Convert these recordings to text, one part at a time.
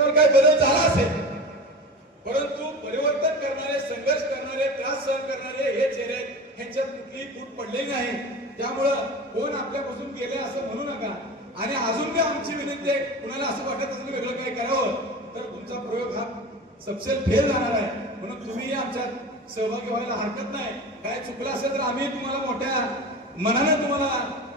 त्याच्यावर काही बदल झाला असेल, परंतु परिवर्तन करणारे, संघर्ष करणारे, त्रास सहन करणारे हे चेहरे ह्यांच्यात कुठलीही फूट पडलेली नाही. त्यामुळं कोण आपल्यापासून गेले असं म्हणू नका. आणि अजून काय आमची विनंती आहे, कुणाला असं वाटत असेल वेगळं काही करावं तर तुमचा प्रयोग हा सबसेल फेल जाणार आहे. म्हणून तुम्ही आमच्यात सहभागी व्हायला हरकत नाही. काय चुकलं असेल तर आम्ही तुम्हाला मोठ्या मनानं तुम्हाला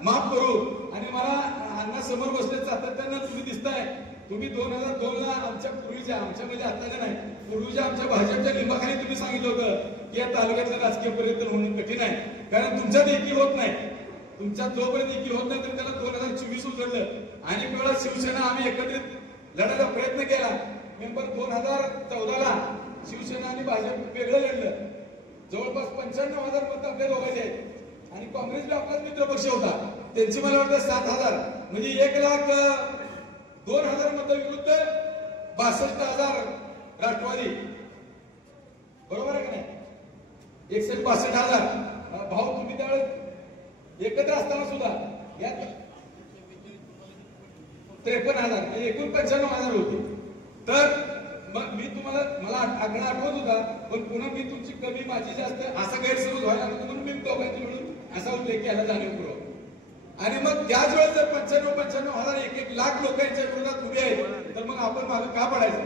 माफ करू. आणि मला अण्णा समोर बसले सातत्यानं तुम्ही दिसताय, तुम्ही 2002ला आमच्या पूर्वीच्या, आमच्या म्हणजे आताच्या नाही, पूर्वीच्या आमच्या भाजपच्या लिंबाखाली तुम्ही सांगितलं होतं की या तालुक्यातलं राजकीय परिवर्तन होणं कठीण आहे, कारण तुमच्यात एकी होत नाही. तुमच्यात जोपर्यंत एकी होत नाही तर त्याला 2024 उचललं. आणि वेळा शिवसेना आम्ही एकत्रित लढायचा प्रयत्न केला. मेंबर 2014ला शिवसेना आणि भाजप वेगळं लढलं. जवळपास 95,000 मत आपल्या दोघांचे आहेत. आणि काँग्रेसला आपलाच मित्रपक्ष होता, त्यांची मला वाटतं 7,000, म्हणजे 1,02,000 मतं विरुद्ध 62,000 राष्ट्रवादी. बरोबर आहे का नाही? 1,62,000 भाऊ तुम्ही त्यावेळेस एकत्र असताना सुद्धा यात 53,000 म्हणजे एकूण 95,000 होते. तर मग मी तुम्हाला, मला आकडा आठवत होता, पण पुन्हा मी तुमची कमी माझी जास्त असा गैरसमज व्हायला म्हणून मी दोघांची मिळून असा उल्लेख केला जाणीवपूर्वक. आणि मग त्याच वेळेस जर 95,000 1 लाख लोक यांच्या विरोधात उभे आहेत तर मग आपण मागं का पडायचं?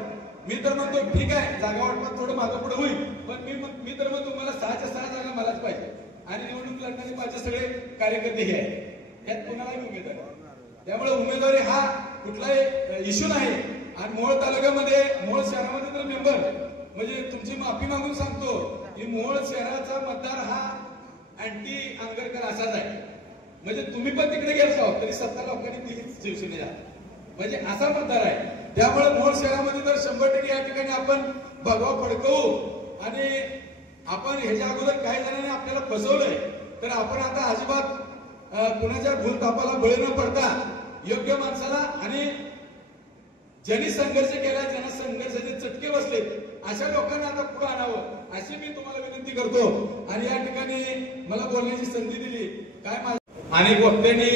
मी तर म्हणतो ठीक आहे, जागा वाटपात थोडं मागं पुढे होईल, पण मी तर म्हणतो मला 6च्या 6 जागा मलाच पाहिजे. आणि निवडणूक लढणारे माझे सगळे कार्यकर्ते हे आहेत, यात कोणालाही उमेदवार. त्यामुळे उमेदवारी हा कुठलाही इश्यू नाही. आणि मोहोळ तालुक्यामध्ये, मोहोळ शहरामध्ये तर मेंबर म्हणजे तुमची माफी मागून सांगतो की मोहोळ शहराचा मतदार हा अँटी आंगरकर असाच आहे. म्हणजे तुम्ही पण तिकडे गेलो तरी 70 लोकांनी दिली शिवसेनेला, म्हणजे असा मतदार आहे. त्यामुळे मोहोळ शहरामध्ये तर 100% या ठिकाणी आपण भगवा फडकवू. आणि आपण ह्याच्या अगोदर काही जणांनी आपल्याला फसवलंय, तर आपण आता अजिबात कुणाच्या भूलथापाला बळी न पडता योग्य माणसाला, आणि ज्यांनी संघर्ष केला, ज्यांना संघर्षाचे चटके बसले अशा लोकांना आता पुढे आणावं अशी मी तुम्हाला विनंती करतो. आणि या ठिकाणी मला बोलण्याची संधी दिली. काय अनेक वक्त्यांनी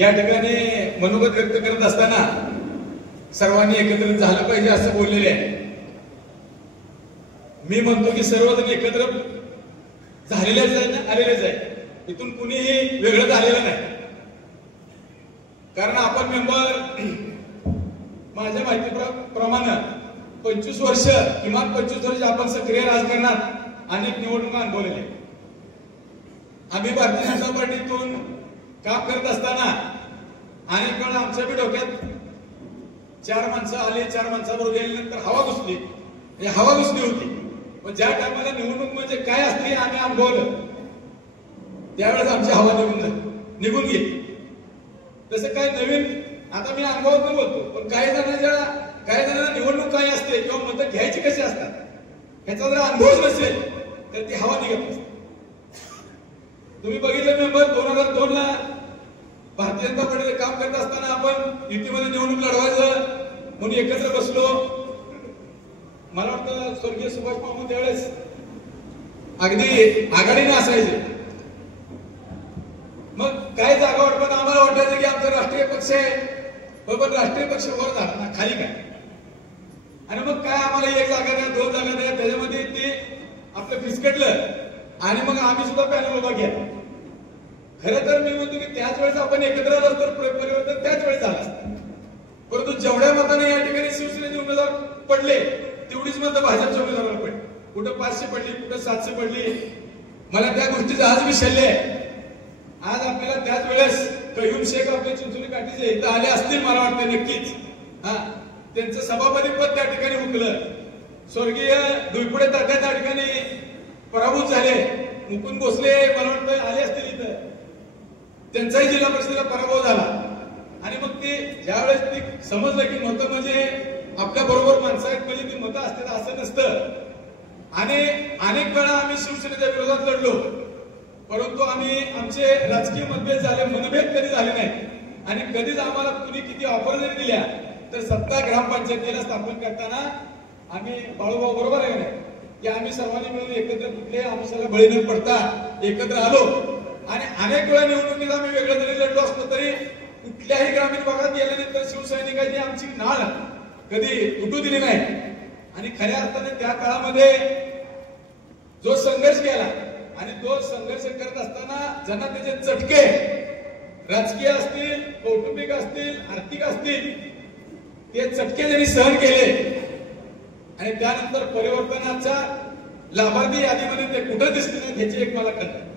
या ठिकाणी मनोगत व्यक्त करत असताना सर्वांनी एकत्रित झालं पाहिजे असं बोललेले आहे. मी म्हणतो की सर्वजण एकत्र झालेलेच आहे, आलेलेच आहे. इथून कुणीही वेगळं झालेलं नाही. कारण आपण मेंबर माझ्या माहितीप्रमाणे 25 वर्ष, किमान 25 वर्ष आपण सक्रिय राजकारणात अनेक निवडणुका अनुभवलेल्या. आम्ही भारतीय जनता पार्टीतून काम करत असताना अनेक वेळा आमच्या बी डोक्यात 4 माणसं आली, 4 माणसाबरोबर गेल्यानंतर हवा घुसली, हवा घुसली होती. पण ज्या टायमाला निवडणूक म्हणजे काय असते आम्ही अनुभवलं, त्यावेळेस आमची हवा निघून गेली. तसं काय नवीन आता मी अनुभवातून बोलतो, पण काही जणांना निवडणूक काय असते किंवा मतं घ्यायची कशी असतात ह्याचा जर अनुभव नसेल तर ती हवा निघत नसते. तुम्ही बघितलं मेंबर 2002ला भारतीय जनता पार्टीचे काम करत असताना आपण युतीमध्ये निवडणूक लढवायचं म्हणून एकत्र बसलो. मला वाटतं स्वर्गीय सुभाष मामा त्यावेळेस अगदी आघाडीने असायचे. मग काय जागा वाटपात आम्हाला वाटायचं की आमचा राष्ट्रीय पक्ष आहे, पण राष्ट्रीय पक्ष वर झाला ना, खाली काय. आणि मग काय आम्हाला 1 जागा द्या, 2 जागा द्या, त्याच्यामध्ये ते आपलं फिसकटलं. आणि मग आम्ही सुद्धा पॅनल उभा केला. खरं तर मी म्हणतो की त्याच वेळेस आपण एकत्र आलो तर परिवर्तन त्याच वेळेस झालं असतं. परंतु जेवढ्या मताने या ठिकाणी शिवसेनेचे उमेदवार पडले तेवढीच मतं भाजपच्या उमेदवाराला पडली. कुठं 500 पडली, कुठं 700 पडली. मला त्या गोष्टीचा आज विसरले. आज आपल्याला त्याच वेळेस कयूम शेख आपले चिंचोली काठीचे इथं आले असतील मला वाटतं नक्कीच. त्यांचं सभापती पद त्या ठिकाणी हुकलं. स्वर्गीय दुईपुडे तात्या त्या ठिकाणी पराभूत झाले. मुकुंद भोसले मला वाटतं आले असतील इथं, त्यांचाही जिल्हा परिषदेला पराभव झाला. आणि मग ते ज्यावेळेस ते समजलं की मतं म्हणजे आपल्या बरोबर माणसं आहेत म्हणजे ती मतं असतात असं नसतं. आणि अनेक वेळा आम्ही शिवसेनेच्या विरोधात लढलो, परंतु आमचे राजकीय मतभेद झाले, मनभेद कधी झाले नाही. आणि कधीच आम्हाला कुणी किती ऑफर जरी दिल्या तर 7 ग्रामपंचायतीला स्थापन करताना आम्ही बाळूभाऊ बरोबर आहे ना की आम्ही सर्वांनी मिळून एकत्र कुठले आमिषाला बळी न पडता एकत्र आलो. आणि अनेक वेळा निवडणुकीत आम्ही वेगळं जरी लढलो असलो तरी कुठल्याही ग्रामीण भागात गेल्यानंतर शिवसैनिकांनी आमची नाळ कधी तुटू दिली नाही आणि खऱ्या अर्थाने त्या काळामध्ये जो संघर्ष केला आणि तो संघर्ष करत असताना ज्यांना त्याचे चटके राजकीय असतील, कौटुंबिक असतील, आर्थिक असतील, ते चटके त्यांनी सहन केले आणि त्यानंतर परिवर्तनाच्या लाभार्थी यादीमध्ये ते कुठं दिसले नाही, ह्याची एक मला कल्पना